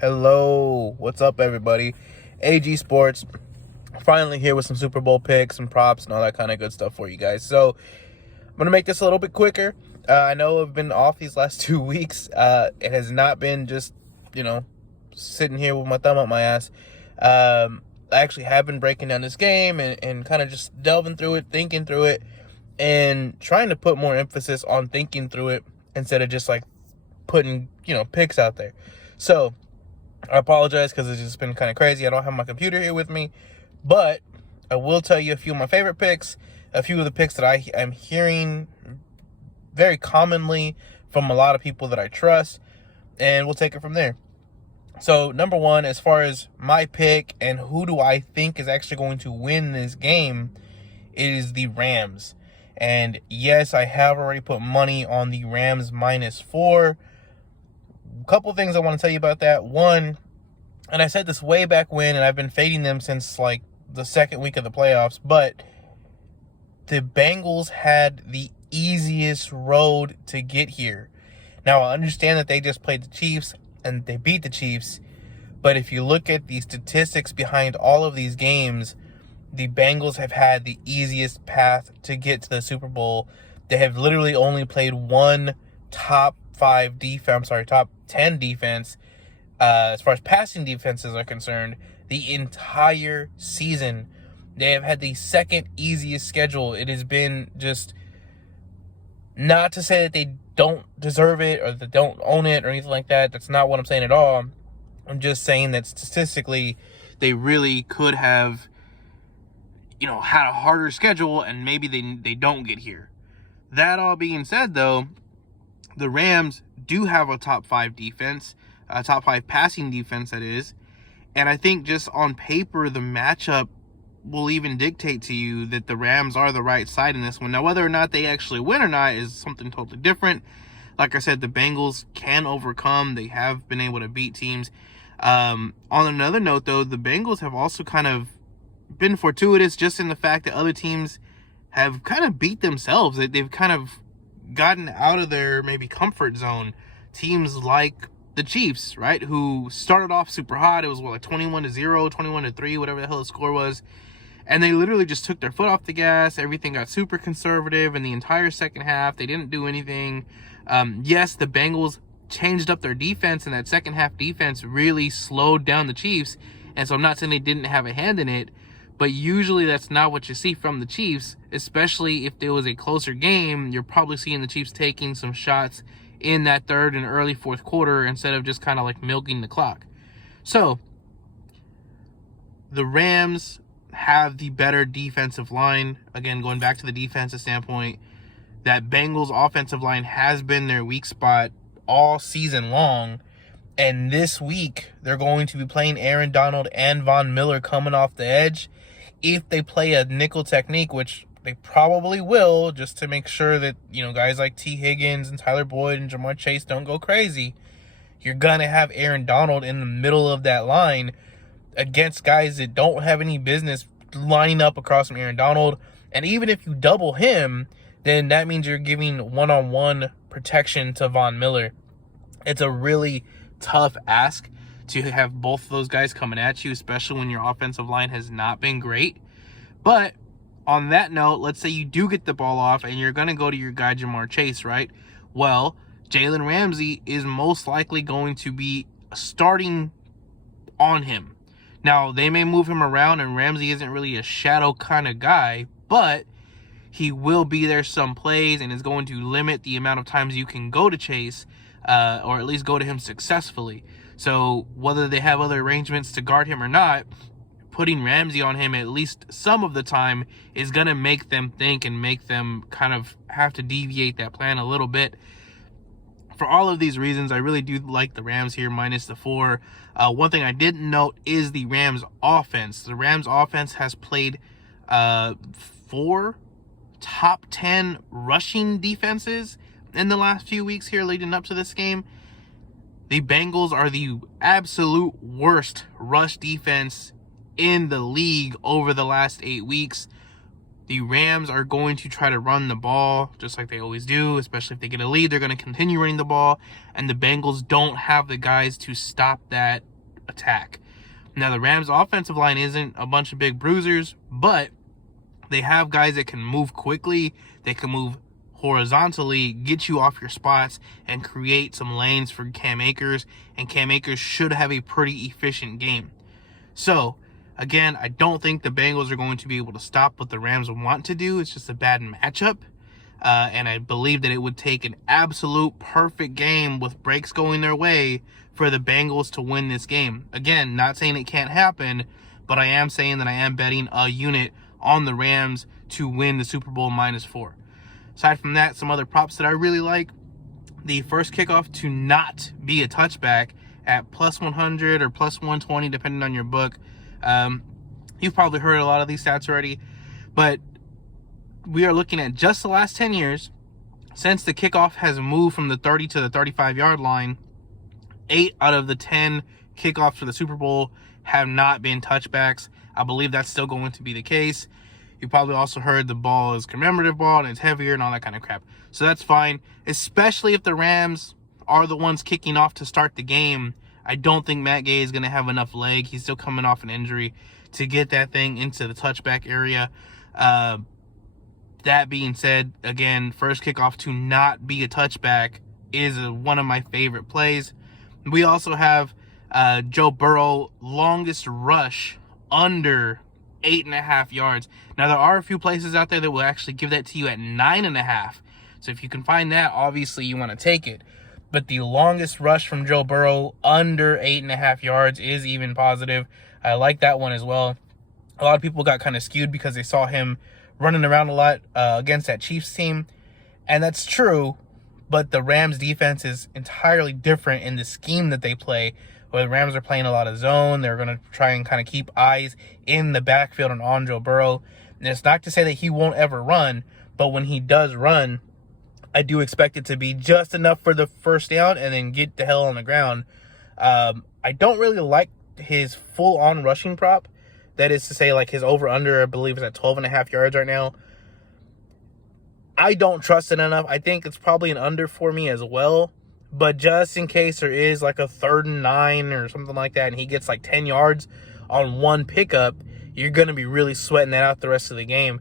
Hello, what's up, everybody? AG Sports, finally here with some Super Bowl picks and props and all that kind of good stuff for you guys. So I'm gonna make this a little bit quicker. I know I've been off these last 2 weeks. It has not been just sitting here with my thumb up my ass. I actually have been breaking down this game and kind of just delving through it, thinking through it, and trying to put more emphasis on thinking through it instead of just like putting picks out there. So I apologize because it's just been kind of crazy. I don't have my computer here with me, but I will tell you a few of my favorite picks, a few of the picks that I am hearing very commonly from a lot of people that I trust, and we'll take it from there. So number one, as far as my pick and who do I think is actually going to win this game, it is the Rams. And yes, I have already put money on the Rams -4. Couple things I want to tell you about that. One, and I said this way back when, and I've been fading them since like the second week of the playoffs, but the Bengals had the easiest road to get here. Now, I understand that they just played the Chiefs and they beat the Chiefs, but if you look at the statistics behind all of these games, the Bengals have had the easiest path to get to the Super Bowl. They have literally only played one top 10 defense, as far as passing defenses are concerned, the entire season. They have had the second easiest schedule. It has been just, not to say that they don't deserve it or they don't own it or anything like that. That's not what I'm saying at all. I'm just saying that statistically, they really could have, had a harder schedule, and maybe they don't get here. That all being said, though, the Rams do have a top 5 defense, a top 5 passing defense, that is. And I think just on paper, the matchup will even dictate to you that the Rams are the right side in this one. Now, whether or not they actually win or not is something totally different. Like I said, the Bengals can overcome. They have been able to beat teams. On another note, though, the Bengals have also kind of been fortuitous just in the fact that other teams have kind of beat themselves. They've kind of gotten out of their maybe comfort zone. Teams like the Chiefs, right, who started off super hot. It was like 21-0, 21-3, whatever the hell the score was. And they literally just took their foot off the gas. Everything got super conservative in the entire second half. They didn't do anything. Yes, the Bengals changed up their defense, and that second half defense really slowed down the Chiefs. And so I'm not saying they didn't have a hand in it, but usually that's not what you see from the Chiefs, especially if there was a closer game. You're probably seeing the Chiefs taking some shots in that third and early fourth quarter instead of just kind of like milking the clock. So the Rams have the better defensive line. Again, going back to the defensive standpoint, that Bengals offensive line has been their weak spot all season long. And this week, they're going to be playing Aaron Donald and Von Miller coming off the edge. If they play a nickel technique, which they probably will, just to make sure that, guys like T. Higgins and Tyler Boyd and Jamar Chase don't go crazy, you're going to have Aaron Donald in the middle of that line against guys that don't have any business lining up across from Aaron Donald. And even if you double him, then that means you're giving one-on-one protection to Von Miller. It's a really tough ask to have both of those guys coming at you, especially when your offensive line has not been great. But on that note, let's say you do get the ball off and you're going to go to your guy Jamar Chase, right? Well, Jalen Ramsey is most likely going to be starting on him. Now, they may move him around, and Ramsey isn't really a shadow kind of guy, but he will be there some plays and is going to limit the amount of times you can go to Chase, or at least go to him successfully. So whether they have other arrangements to guard him or not, putting Ramsey on him at least some of the time is going to make them think and make them kind of have to deviate that plan a little bit. For all of these reasons, I really do like the Rams here -4. One thing I didn't note is the Rams offense. The Rams offense has played 4 top 10 rushing defenses in the last few weeks here leading up to this game. The Bengals are the absolute worst rush defense in the league over the last 8 weeks. The Rams are going to try to run the ball just like they always do, especially if they get a lead. They're going to continue running the ball, and the Bengals don't have the guys to stop that attack. Now, the Rams' offensive line isn't a bunch of big bruisers, but they have guys that can move quickly. They can move horizontally, get you off your spots, and create some lanes for Cam Akers. And Cam Akers should have a pretty efficient game. So, again, I don't think the Bengals are going to be able to stop what the Rams want to do. It's just a bad matchup. And I believe that it would take an absolute perfect game with breaks going their way for the Bengals to win this game. Again, not saying it can't happen, but I am saying that I am betting a unit on the Rams to win the Super Bowl -4. Aside from that, some other props that I really like. The first kickoff to not be a touchback at +100 or +120, depending on your book. You've probably heard a lot of these stats already, but we are looking at just the last 10 years. Since the kickoff has moved from the 30 to the 35-yard line, 8 out of the 10 kickoffs for the Super Bowl have not been touchbacks. I believe that's still going to be the case. You probably also heard the ball is commemorative ball and it's heavier and all that kind of crap. So that's fine, especially if the Rams are the ones kicking off to start the game. I don't think Matt Gay is going to have enough leg. He's still coming off an injury to get that thing into the touchback area. That being said, again, first kickoff to not be a touchback is one of my favorite plays. We also have Joe Burrow longest rush under 8.5 yards. Now, there are a few places out there that will actually give that to you at 9.5. So if you can find that, obviously you want to take it. But the longest rush from Joe Burrow under 8.5 yards is even positive. I like that one as well. A lot of people got kind of skewed because they saw him running around a lot against that Chiefs team. And that's true, but the Rams defense is entirely different in the scheme that they play. Where the Rams are playing a lot of zone, they're going to try and kind of keep eyes in the backfield and on Joe Burrow. And it's not to say that he won't ever run, but when he does run, I do expect it to be just enough for the first down and then get the hell on the ground. I don't really like his full-on rushing prop. That is to say, like his over-under, I believe, is at 12.5 yards right now. I don't trust it enough. I think it's probably an under for me as well. But just in case there is like a 3rd and 9 or something like that, and he gets like 10 yards on one pickup, you're going to be really sweating that out the rest of the game.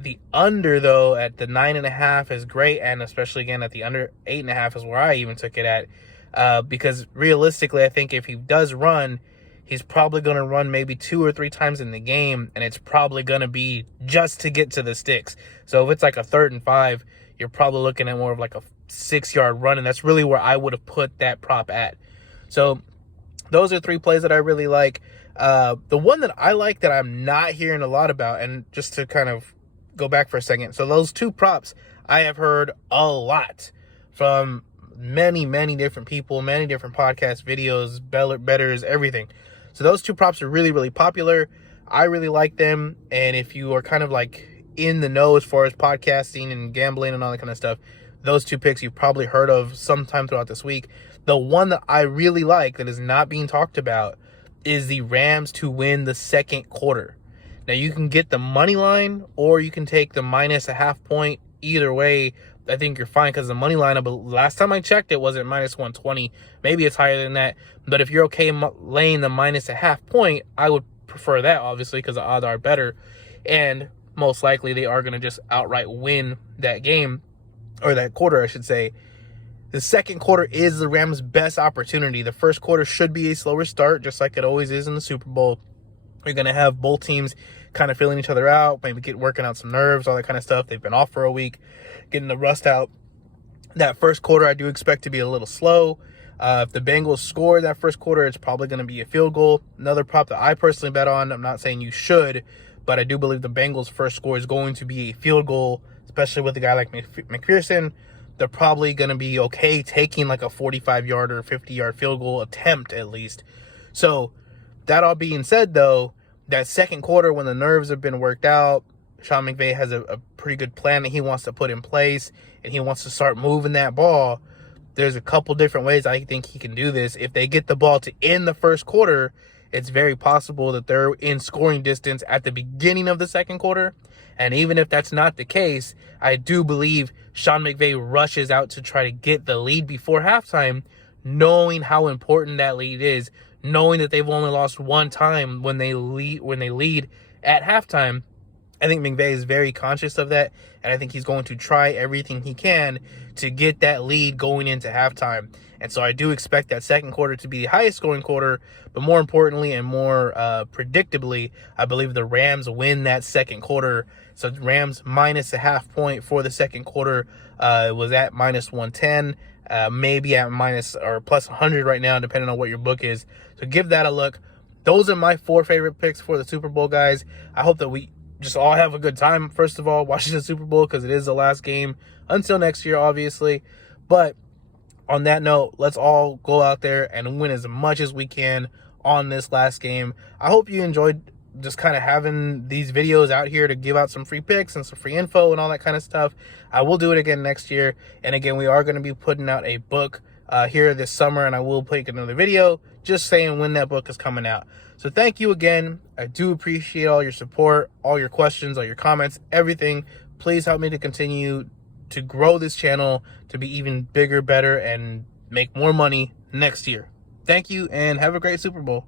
The under, though, at the 9.5 is great, and especially, again, at the under 8.5 is where I even took it at. Because realistically, I think if he does run, he's probably going to run maybe 2 or 3 times in the game, and it's probably going to be just to get to the sticks. So if it's like a 3rd and 5, you're probably looking at more of like a 6-yard run, and that's really where I would have put that prop at. So those are 3 plays that I really like. The one that I like that I'm not hearing a lot about, and just to kind of go back for a second, so those 2 props I have heard a lot from many different people, many different podcasts, videos, bettors, everything. So those 2 props are really, really popular. I really like them, and if you are kind of like in the know as far as podcasting and gambling and all that kind of stuff, those 2 picks you've probably heard of sometime throughout this week. The one that I really like that is not being talked about is the Rams to win the second quarter. Now, you can get the money line or you can take the -0.5 point. Either way, I think you're fine because the money line, last time I checked, it was at -120. Maybe it's higher than that. But if you're okay laying the -0.5 point, I would prefer that, obviously, because the odds are better. And most likely they are going to just outright win that game, or that quarter, I should say. The second quarter is the Rams' best opportunity. The first quarter should be a slower start, just like it always is in the Super Bowl. You're going to have both teams kind of feeling each other out, maybe working out some nerves, all that kind of stuff. They've been off for a week, getting the rust out. That first quarter, I do expect to be a little slow. If the Bengals score that first quarter, it's probably going to be a field goal. Another prop that I personally bet on, I'm not saying you should, but I do believe the Bengals' first score is going to be a field goal, especially with a guy like McPherson. They're probably going to be okay taking like a 45-yard or 50-yard field goal attempt at least. So that all being said, though, that second quarter when the nerves have been worked out, Sean McVay has a pretty good plan that he wants to put in place, and he wants to start moving that ball. There's a couple different ways I think he can do this. If they get the ball to end the first quarter it's very possible that they're in scoring distance at the beginning of the second quarter. And even if that's not the case, I do believe Sean McVay rushes out to try to get the lead before halftime, knowing how important that lead is, knowing that they've only lost one time when they lead at halftime. I think McVay is very conscious of that, and I think he's going to try everything he can to get that lead going into halftime. And so I do expect that second quarter to be the highest scoring quarter, but more importantly and more predictably, I believe the Rams win that second quarter. So Rams minus a half point for the second quarter was at minus 110, maybe at minus or plus 100 right now, depending on what your book is. So give that a look. Those are my 4 favorite picks for the Super Bowl, guys. I hope that we just all have a good time, first of all, watching the Super Bowl, because it is the last game until next year, obviously. But on that note, let's all go out there and win as much as we can on this last game. I hope you enjoyed just kind of having these videos out here to give out some free picks and some free info and all that kind of stuff. I will do it again next year. And again, we are going to be putting out a book here this summer, and I will make another video just saying when that book is coming out. So thank you again. I do appreciate all your support, all your questions, all your comments, everything. Please help me to continue to grow this channel to be even bigger, better, and make more money next year. Thank you, and have a great Super Bowl.